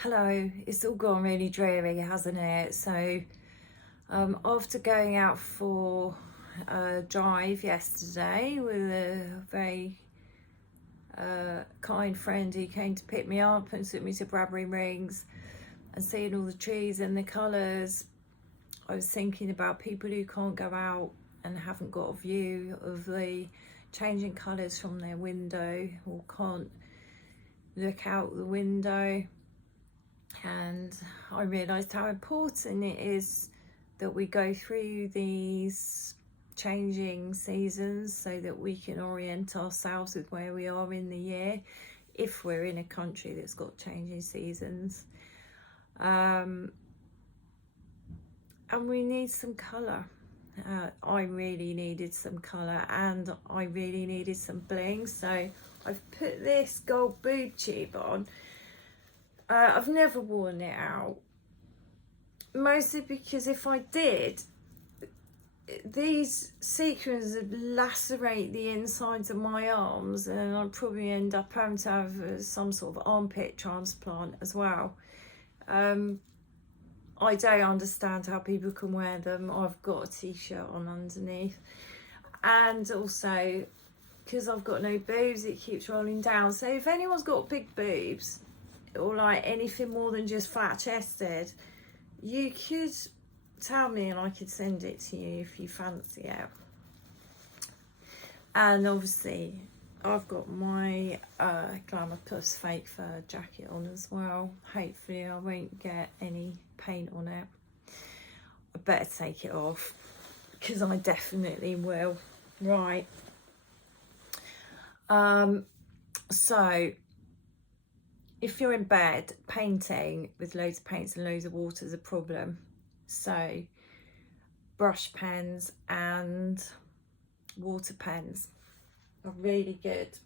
Hello, it's all gone really dreary, hasn't it? So, after going out for a drive yesterday with a very kind friend who came to pick me up and took me to Bradbury Rings and seeing all the trees and the colours, I was thinking about people who can't go out and haven't got a view of the changing colours from their window or can't look out the window. And I realised how important it is that we go through these changing seasons so that we can orient ourselves with where we are in the year if we're in a country that's got changing seasons. And we need some colour. I really needed some colour and I really needed some bling, so I've put this gold boob tube on. I've never worn it out, mostly because if I did, these sequins would lacerate the insides of my arms and I'd probably end up having to have some sort of armpit transplant as well. I don't understand how people can wear them. I've got a t-shirt on underneath, and also because I've got no boobs, it keeps rolling down. So if anyone's got big boobs or like anything more than just flat chested, you could tell me and I could send it to you if you fancy it. And obviously I've got my Glamour Plus fake fur jacket on as well. Hopefully I won't get any paint on it. I better take it off because I definitely will. Right, so if you're in bed, painting with loads of paints and loads of water is a problem. So brush pens and water pens are really good.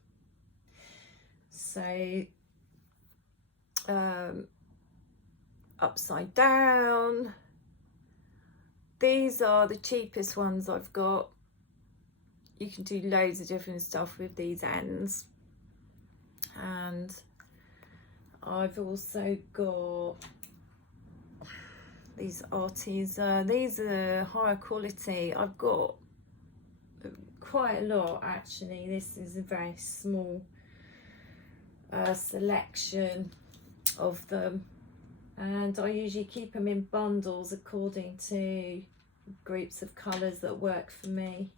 So upside down, these are the cheapest ones I've got. You can do loads of different stuff with these ends. And I've also got these Artisan. These are higher quality. I've got quite a lot actually. This is a very small selection of them, and I usually keep them in bundles according to groups of colours that work for me.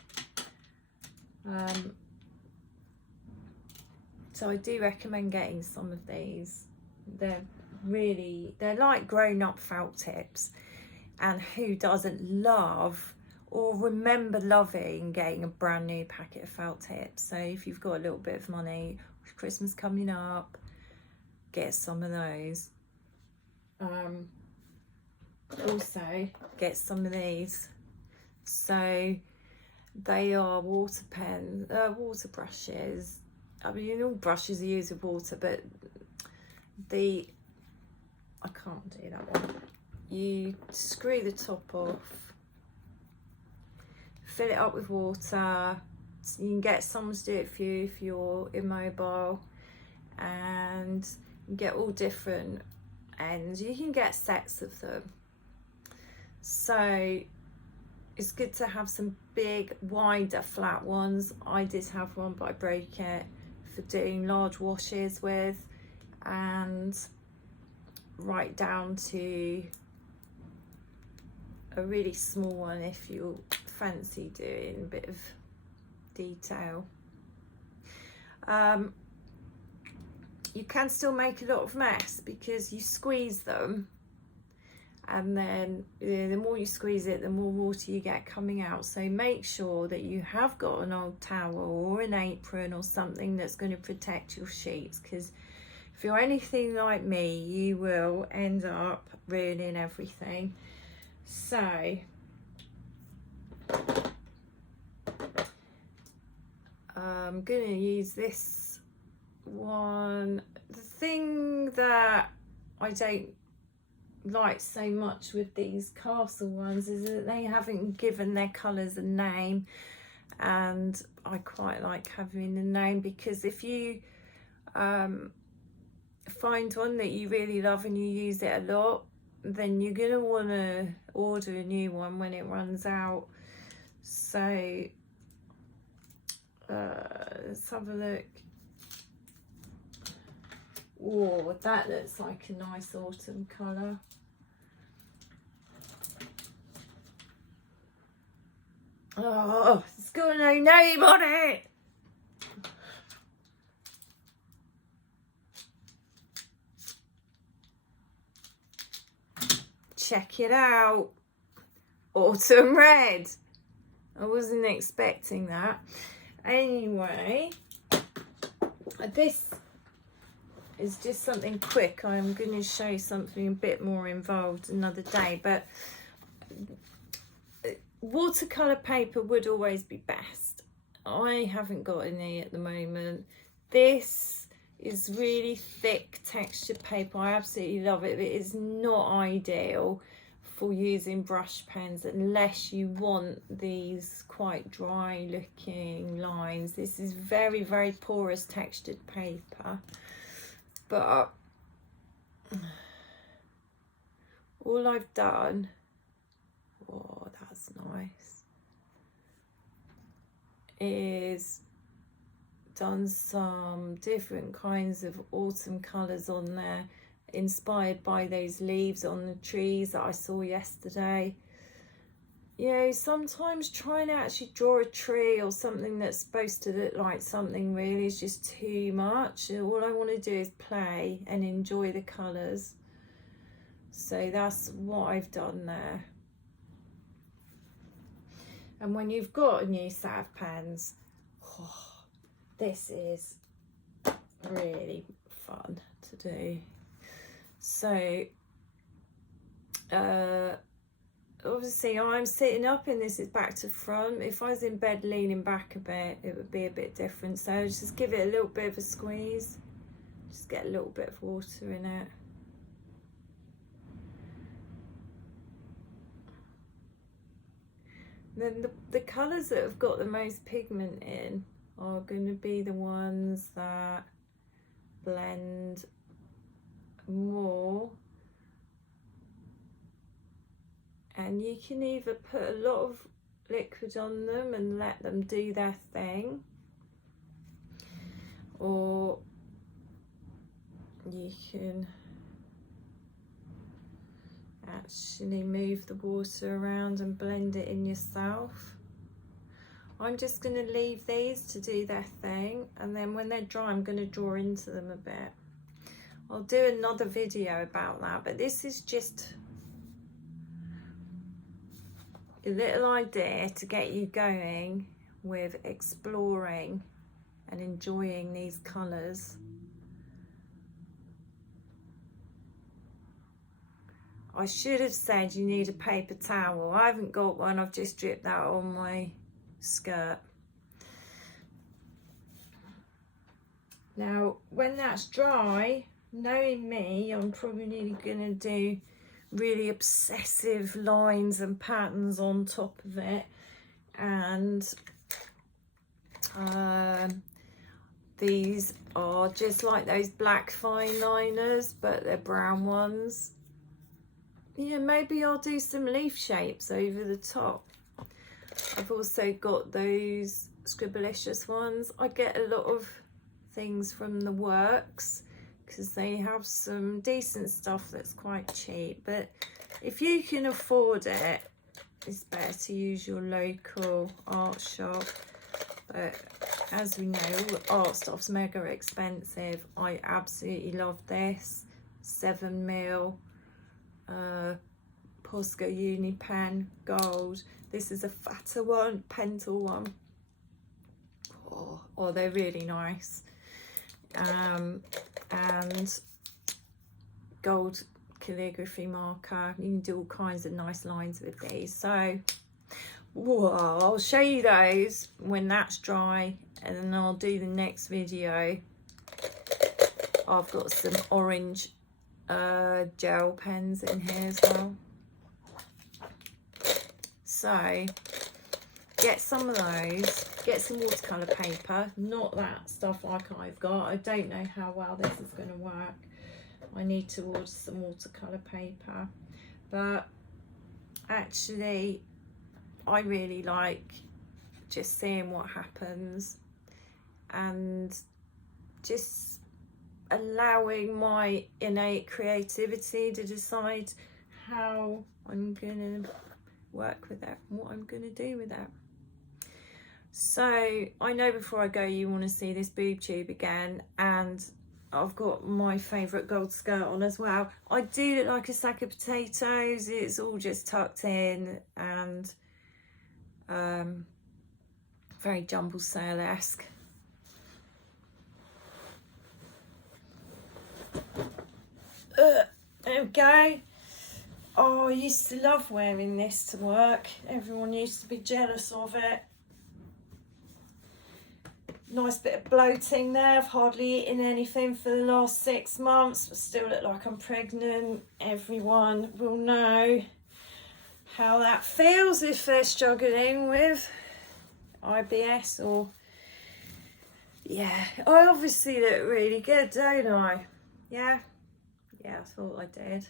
So I do recommend getting some of these. They're like grown-up felt tips, and who doesn't love or remember loving getting a brand new packet of felt tips? So if you've got a little bit of money, with Christmas coming up, get some of those. Also get some of these. So they are water brushes. I mean, all brushes are used with water, but I can't do that one. You screw the top off, fill it up with water. You can get someone to do it for you if you're immobile, and you get all different ends. You can get sets of them. So it's good to have some big, wider, flat ones. I did have one, but I broke it for doing large washes with, and right down to a really small one if you fancy doing a bit of detail. You can still make a lot of mess because you squeeze them, and then the more you squeeze it, the more water you get coming out. So make sure that you have got an old towel or an apron or something that's going to protect your sheets, because if you're anything like me, you will end up ruining everything. So I'm going to use this one. The thing that I don't like so much with these castle ones is that they haven't given their colours a name, and I quite like having the name, because if you find one that you really love and you use it a lot, then you're going to want to order a new one when it runs out. So let's have a look. Oh, that looks like a nice autumn colour. Oh, it's got no name on it. Check it out. Autumn red. I wasn't expecting that. Anyway, this is just something quick. I'm going to show you something a bit more involved another day, but watercolour paper would always be best. I haven't got any at the moment. This is really thick textured paper. I absolutely love it, but it is not ideal for using brush pens unless you want these quite dry looking lines. This is very, very porous textured paper, but all I've done, oh, that's nice, is done some different kinds of autumn colours on there, inspired by those leaves on the trees that I saw yesterday. You know, sometimes trying to actually draw a tree or something that's supposed to look like something really is just too much. All I want to do is play and enjoy the colours. So that's what I've done there. And when you've got a new set of pens, oh, this is really fun to do. So obviously I'm sitting up and this is back to front. If I was in bed leaning back a bit, it would be a bit different. So just give it a little bit of a squeeze, just get a little bit of water in it. Then the colours that have got the most pigment in are going to be the ones that blend more, and you can either put a lot of liquid on them and let them do their thing, or you can actually move the water around and blend it in yourself. I'm just going to leave these to do their thing, and then when they're dry I'm going to draw into them a bit. I'll do another video about that, but this is just a little idea to get you going with exploring and enjoying these colours. I should have said you need a paper towel. I haven't got one, I've just dripped that on my skirt. Now when that's dry, knowing me, I'm probably going to do really obsessive lines and patterns on top of it, and these are just like those black fine liners, but they're brown ones. Yeah, maybe I'll do some leaf shapes over the top. I've also got those Scribblicious ones. I get a lot of things from the Works because they have some decent stuff that's quite cheap, but if you can afford it, it's better to use your local art shop. But as we know, all the art stuff's mega expensive. I absolutely love this 7mm Posca Uni pen, gold. This is a fatter one, Pentel one. Oh, they're really nice. And gold calligraphy marker. You can do all kinds of nice lines with these. So whoa, I'll show you those when that's dry, and then I'll do the next video. I've got some orange gel pens in here as well. So get some of those, get some watercolour paper, not that stuff like I've got. I don't know how well this is going to work. I need to order some watercolour paper, but actually I really like just seeing what happens and just allowing my innate creativity to decide how I'm gonna work with that, what I'm gonna do with that. So I know before I go you want to see this boob tube again, and I've got my favourite gold skirt on as well. I do look like a sack of potatoes. It's all just tucked in and very jumble sale-esque. There we go. Oh, I used to love wearing this to work. Everyone used to be jealous of it. Nice bit of bloating there. I've hardly eaten anything for the last 6 months, but still look like I'm pregnant. Everyone will know how that feels if they're struggling with IBS or... Yeah, I obviously look really good, don't I? Yeah? Yeah, I thought I did.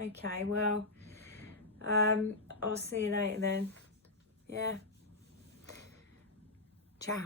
Okay, well, I'll see you later then. Yeah. Ciao.